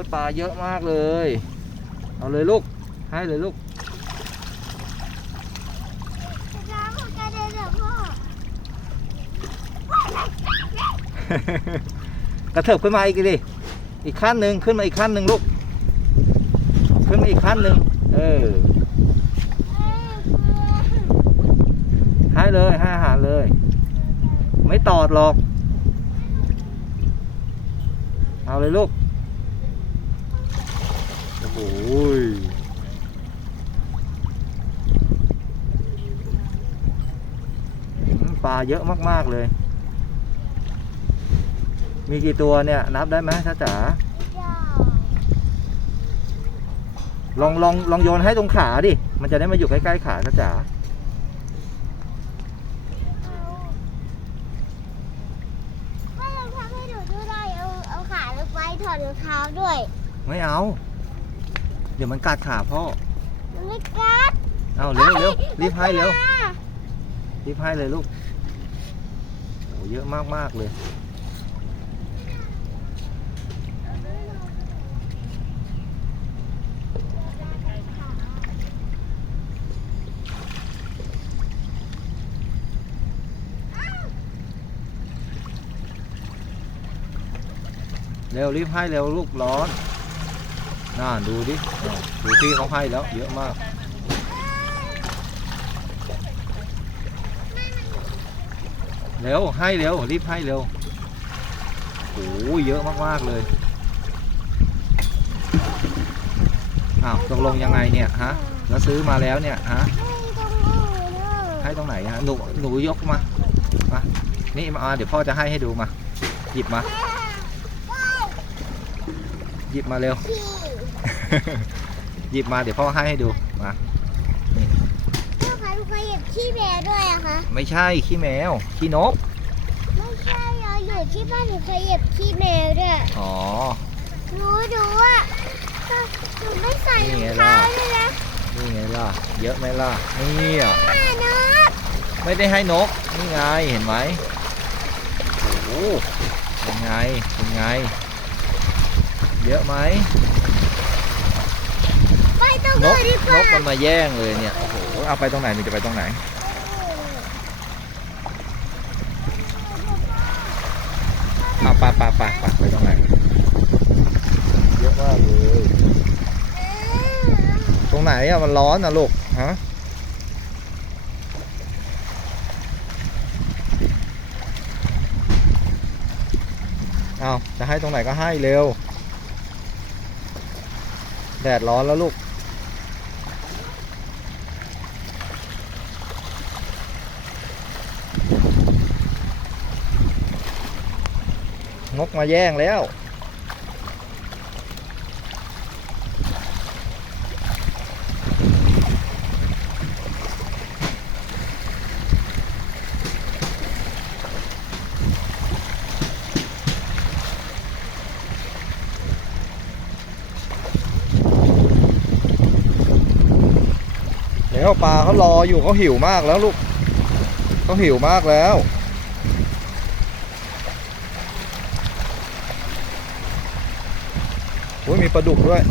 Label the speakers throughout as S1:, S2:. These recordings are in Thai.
S1: ยปลาเยอะมากเลย เอาเลยลูก ให้เลยลูก
S2: กระเด็นเหรอพ่อก
S1: ระเถิบขึ้นมาอีกดิอีกขั้นหนึ่งขึ้นมาอีกขั้นหนึ่งลูก ขึ้นมาอีกขั้นหนึ่งเออให้เลยให้อาหารเลย ไม่ตอดหรอก เอาเลยลูก โอ้โหยอืมปลาเยอะมากๆเลย มีกี่ตัวเนี่ย นับได้ไหมท้าจ๋าลองลองลองโยนให้ตรงขาดิ มันจะได้มาอยู่ใกล้ๆขาท้าจ๋า
S2: ไม่ลองทำให้หนูดูได้เอาเอาขาลงไปถอดรองเท้าด้วย
S1: ไม่เอาเดี๋ยวมันกัดขาพ่อ
S2: มันไม่กัด
S1: เอาเร็วเร็วรีบให้เร็ว
S2: มันกัด
S1: รีบให้เลยลูกโอ้เยอะมากๆเลย เร็วรีบให้เร็วลูกร้อน น่าดูดิดูที่เขาให้แล้วเยอะมากเร็วให้เร็วรีบให้เร็วโอ้ยเยอะมากๆเลยอ้าวตกลงยังไงเนี่ยฮะแล้วซื้อมาแล้วเนี่ยฮะ
S2: ให้ตรง
S1: ไหนฮะหนูหนูยกมามานี่มาเดี๋ยวพ่อจะให้ให้ดูมา หยิบมา หยิบมาเร็ว หยิบมาเดี๋ยวพ่อให้ให้ดูมา
S2: พ่อคะหนูเคยเหยียบขี้แมวด้วยอะคะ
S1: ไม่ใช่ขี้แมวขี้นก
S2: ไม่ใช่เราอยู่ที่บ้านหนูเคยเหยียบขี้แมวด้วย
S1: อ๋อ
S2: หนูดูว่าหนูไม่ใส่รองเท้าเลยนะ
S1: นี่ไงล่ะเยอะไหมล่ะนี่อะ
S2: อ่านะ
S1: ไม่ได้ให้นกนี่ไงเห็นไหมโอ้โหเป็นไงเป็นไง เยอะไหม
S2: ไปตรง
S1: น
S2: อื่
S1: ก
S2: นดีก
S1: น
S2: ว่าก
S1: มันมาแย่งเลยเนี่ยโอ้โหเอาไปตรงไหนนี่จะไปตรงไหน เอาไปไปไปไปไปตรงไหน เยอะมากเลยตรงไหนอะมันร้อนนะลูกฮะเอาจะให้ตรงไหนก็ให้เร็ว แดดร้อนแล้วลูก งกมาแย่งแล้ว เดี๋ยวปลาเขารออยู่เขาหิวมากแล้วลูกเขาหิวมากแล้ว โอ้ยมีปลาดุกด้วย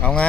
S1: เอาไง